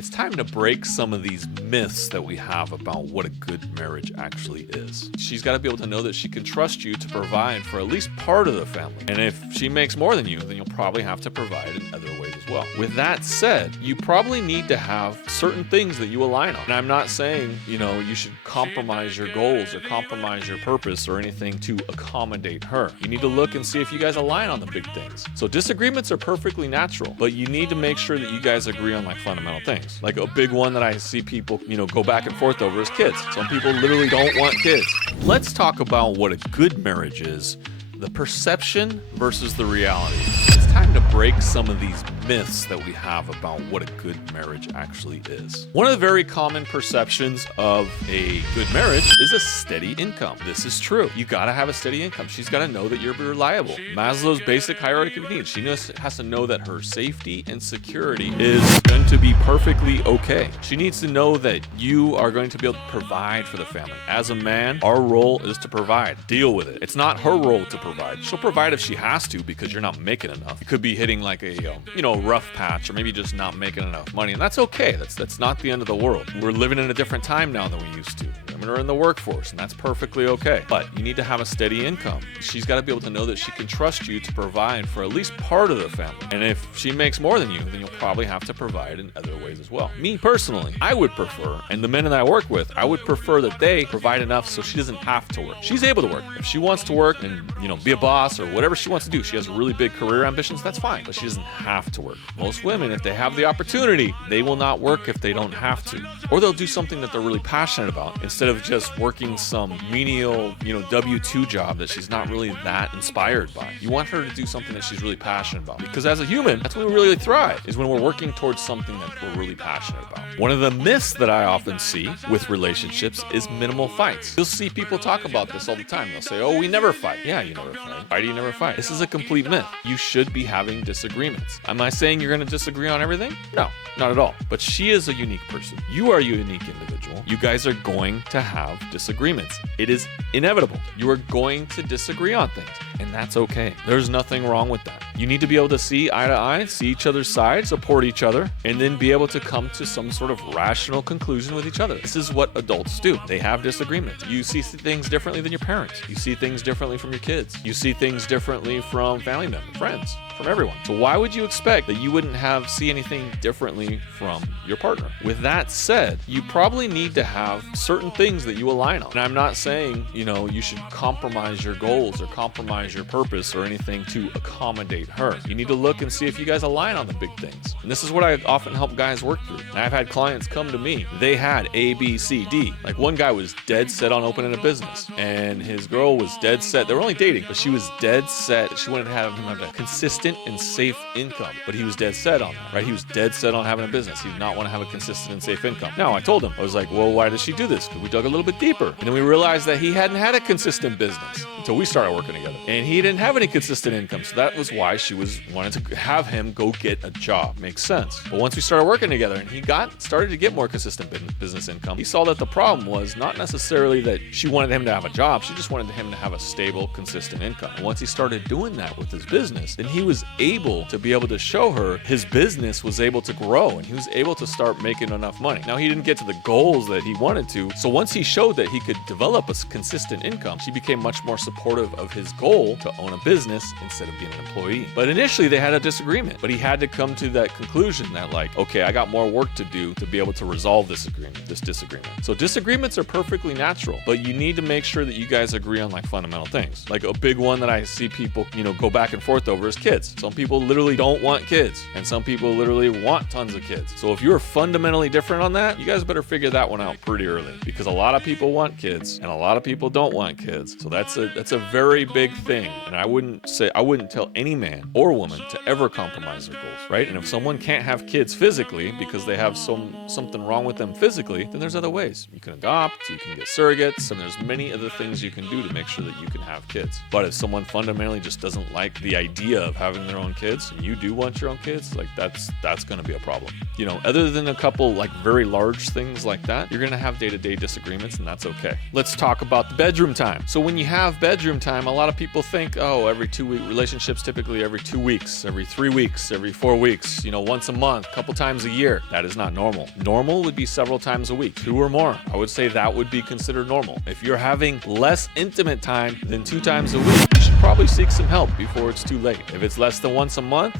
It's time to break some of these myths that we have about what a good marriage actually is. She's got to be able to know that she can trust you to provide for at least part of the family. And if she makes more than you, then you'll probably have to provide in other ways as well. With that said, you probably need to have certain things that you align on. And I'm not saying, you should compromise your goals or compromise your purpose or anything to accommodate her. You need to look and see if you guys align on the big things. So disagreements are perfectly natural, but you need to make sure that you guys agree on fundamental things. Like a big one that I see people, go back and forth over is kids. Some people literally don't want kids. Let's talk about what a good marriage is, the perception versus the reality. It's time to break some of these myths that we have about what a good marriage actually is. One of the very common perceptions of a good marriage is a steady income. This is true. You gotta have a steady income. She's gotta know that you're reliable. Maslow's basic hierarchy of needs. She has to know that her safety and security is going to be perfectly okay. She needs to know that you are going to be able to provide for the family. As a man, our role is to provide. Deal with it. It's not her role to provide. She'll provide if she has to because you're not making enough. You could be hitting like a rough patch, or maybe just not making enough money, and that's okay. That's not the end of the world. We're living in a different time now than we used to. Women are in the workforce, and that's perfectly okay. But you need to have a steady income. She's got to be able to know that she can trust you to provide for at least part of the family. And if she makes more than you, then you'll probably have to provide in other ways as well. Me personally, I would prefer, and the men that I work with, I would prefer that they provide enough so she doesn't have to work. She's able to work. If she wants to work and be a boss or whatever she wants to do, she has really big career ambitions, that's fine. But she doesn't have to work. Most women, if they have the opportunity, they will not work if they don't have to. Or they'll do something that they're really passionate about instead of just working some menial, W-2 job that she's not really that inspired by. You want her to do something that she's really passionate about. Because as a human, that's when we really thrive, is when we're working towards something that we're really passionate about. One of the myths that I often see with relationships is minimal fights. You'll see people talk about this all the time. They'll say, oh, we never fight. Yeah, you never fight. Why do you never fight? This is a complete myth. You should be having disagreements. Am I saying you're going to disagree on everything? No, not at all. But she is a unique person. You are a unique individual. You guys are going to have disagreements. It is inevitable. You are going to disagree on things, and that's okay. There's nothing wrong with that. You need to be able to see eye to eye, see each other's side, support each other, and then be able to come to some sort of rational conclusion with each other. This is what adults do. They have disagreements. You see things differently than your parents. You see things differently from your kids. You see things differently from family members, friends, from everyone. So why would you expect that you wouldn't see anything differently from your partner? With that said, you probably need to have certain things that you align on. And I'm not saying, you should compromise your goals or compromise your purpose or anything to accommodate her. You need to look and see if you guys align on the big things. And this is what I often help guys work through. And I've had clients come to me. They had A, B, C, D. Like one guy was dead set on opening a business, and his girl was dead set. They were only dating, but she was dead set. She wanted to have him have a consistent and safe income, but he was dead set on that, right? He was dead set on having a business. He did not want to have a consistent and safe income. Now, I told him, I was like, well, why does she do this? Because we dug a little bit deeper. And then we realized that he hadn't had a consistent business until we started working together. And he didn't have any consistent income. So that was why she wanted to have him go get a job. Makes sense. But once we started working together and he started to get more consistent business income, he saw that the problem was not necessarily that she wanted him to have a job. She just wanted him to have a stable, consistent income. And once he started doing that with his business, then he was able to be able to show her his business was able to grow and he was able to start making enough money. Now, he didn't get to the goals that he wanted to. So once he showed that he could develop a consistent income, she became much more supportive of his goal to own a business instead of being an employee. But initially they had a disagreement, but he had to come to that conclusion that okay, I got more work to do to be able to resolve this disagreement. So disagreements are perfectly natural, but you need to make sure that you guys agree on fundamental things. Like a big one that I see people, go back and forth over is kids. Some people literally don't want kids, and some people literally want tons of kids. So if you're fundamentally different on that, you guys better figure that one out pretty early, because a lot of people want kids and a lot of people don't want kids. So that's a very big thing. And I wouldn't tell any man or woman to ever compromise their goals, right? And if someone can't have kids physically because they have something wrong with them physically, then there's other ways. You can adopt, you can get surrogates, and there's many other things you can do to make sure that you can have kids. But if someone fundamentally just doesn't like the idea of having having their own kids, and you do want your own kids, like that's going to be a problem. You know, other than a couple like very large things like that, you're going to have day-to-day disagreements, and that's okay. Let's talk about the bedroom time. So when you have bedroom time, a lot of people think, oh, every 2-week relationships, typically every 2 weeks, every 3 weeks, every 4 weeks, you know, once a month, a couple times a year. That is not normal. Normal would be several times a week, 2 or more. I would say that would be considered normal. If you're having less intimate time than 2 times a week, you should probably seek some help before it's too late. If it's less than once a month,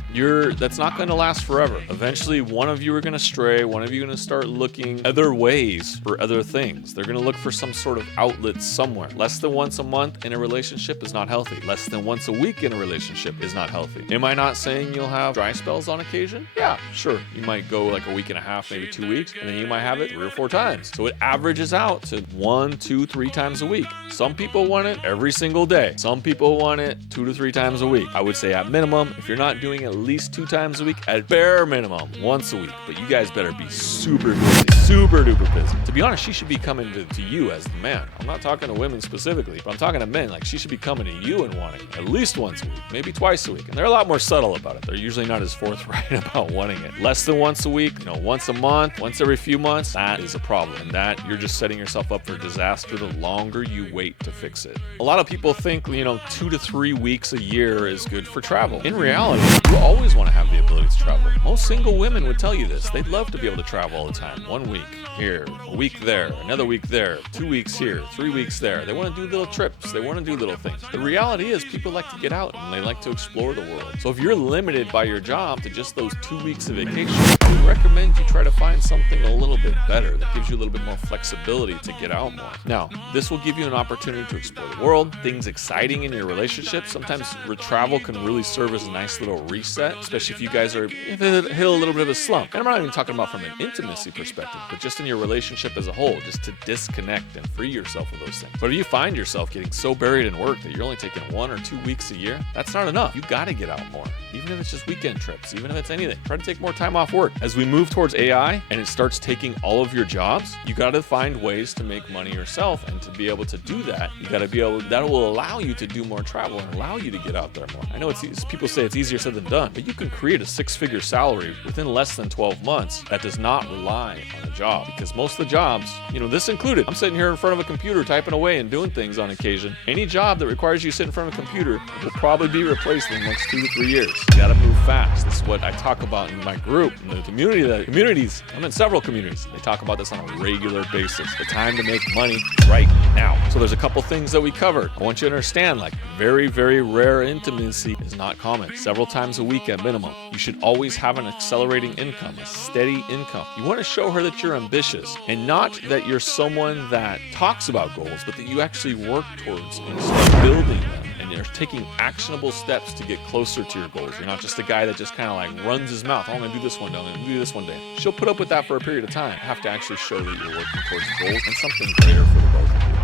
that's not going to last forever. Eventually, one of you are going to stray, one of you are going to start looking other ways for other things. They're going to look for some sort of outlet somewhere. Less than once a month in a relationship is not healthy. Less than once a week in a relationship is not healthy. Am I not saying you'll have dry spells on occasion? Yeah, sure. You might go like a week and a half, maybe 2 weeks, and then you might have it 3 or 4 times. So it averages out to 1, 2, 3 times a week. Some people want it every single day. Some people want it 2 to 3 times a week. I would say at minimum, if you're not doing at least 2 times a week, at bare minimum, once a week. But you guys better be super busy, super duper busy. To be honest, she should be coming to you as the man. I'm not talking to women specifically, but I'm talking to men. Like, she should be coming to you and wanting at least once a week, maybe twice a week. And they're a lot more subtle about it. They're usually not as forthright about wanting it. Less than once a week, you know, once a month, once every few months, that is a problem. And that you're just setting yourself up for disaster the longer you wait to fix it. A lot of people think, you know, 2 to 3 weeks a year is good for travel. In reality, you always want to have the ability to travel. Most single women would tell you this. They'd love to be able to travel all the time. 1 week here, a week there, another week there, 2 weeks here, 3 weeks there. They want to do little trips. They want to do little things. The reality is people like to get out and they like to explore the world. So if you're limited by your job to just those 2 weeks of vacation, I would recommend you try to find something a little bit better that gives you a little bit more flexibility to get out more. Now, this will give you an opportunity to explore the world, things exciting in your relationship. Sometimes travel can really serve as a nice little reset, especially if you guys are hit a little bit of a slump. And I'm not even talking about from an intimacy perspective, but just in your relationship as a whole, just to disconnect and free yourself of those things. But if you find yourself getting so buried in work that you're only taking 1 or 2 weeks a year, that's not enough. You got to get out more. Even if it's just weekend trips, even if it's anything, try to take more time off work. As we move towards AI and it starts taking all of your jobs, you got to find ways to make money yourself. And to be able to do that, you got to be able, that will allow you to do more travel and allow you to get out there more. I know people say it's easier said than done, but you can create a 6-figure salary within less than 12 months that does not rely on a job, because most of the jobs, you know, this included, I'm sitting here in front of a computer typing away and doing things on occasion. Any job that requires you to sit in front of a computer will probably be replaced in the next 2 to 3 years. You got to move fast. This is what I talk about in my group, in the communities. I'm in several communities. They talk about this on a regular basis. The time to make money right now. So there's a couple things that we covered. I want you to understand, like, very, very rare intimacy is not common. Several times a week at minimum. You should always have an accelerating income, a steady income. You want to show her that you're ambitious, and not that you're someone that talks about goals, but that you actually work towards and start building them. And you're taking actionable steps to get closer to your goals. You're not just a guy that just kind of like runs his mouth. Oh, I'm going to do this one day. I'm going to do this one day. She'll put up with that for a period of time. You have to actually show that you're working towards goals and something greater for the both of you.